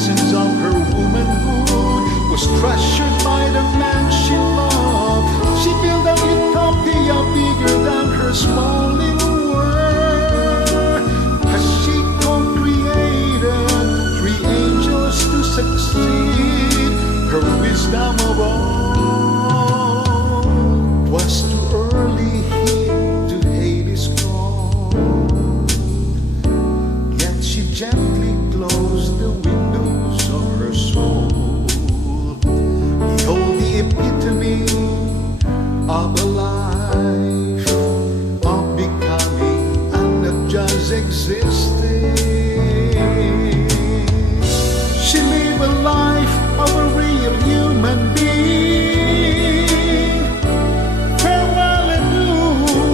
essence of her womanhood was treasured by the man she loved. She built a utopia bigger than her small little world, 'cause she co-created 3 angels to succeed. Her wisdom of all was to early heed to Hades' call, yet she gently closed the windows of her soul. Behold the epitome of a life of becoming and not just existing. She lived a life of a real human being. Farewell and adieu,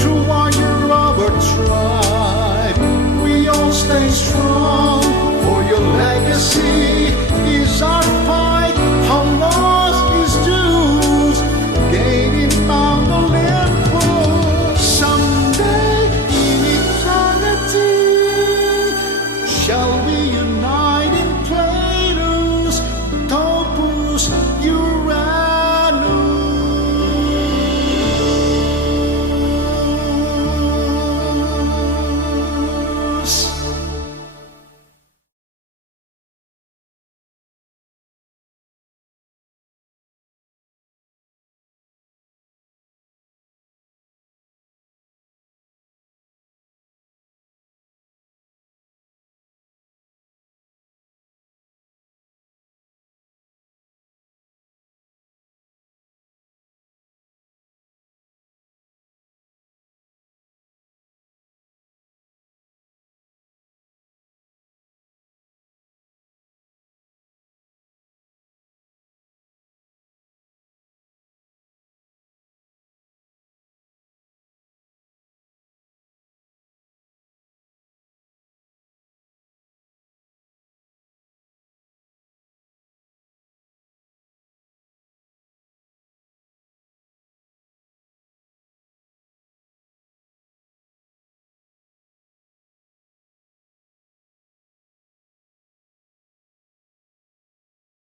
true warrior of our tribe. We all stay strong, for your legacy is our fight. How lost is dues, gaining Mount Olympus. Someday in eternity shall we unite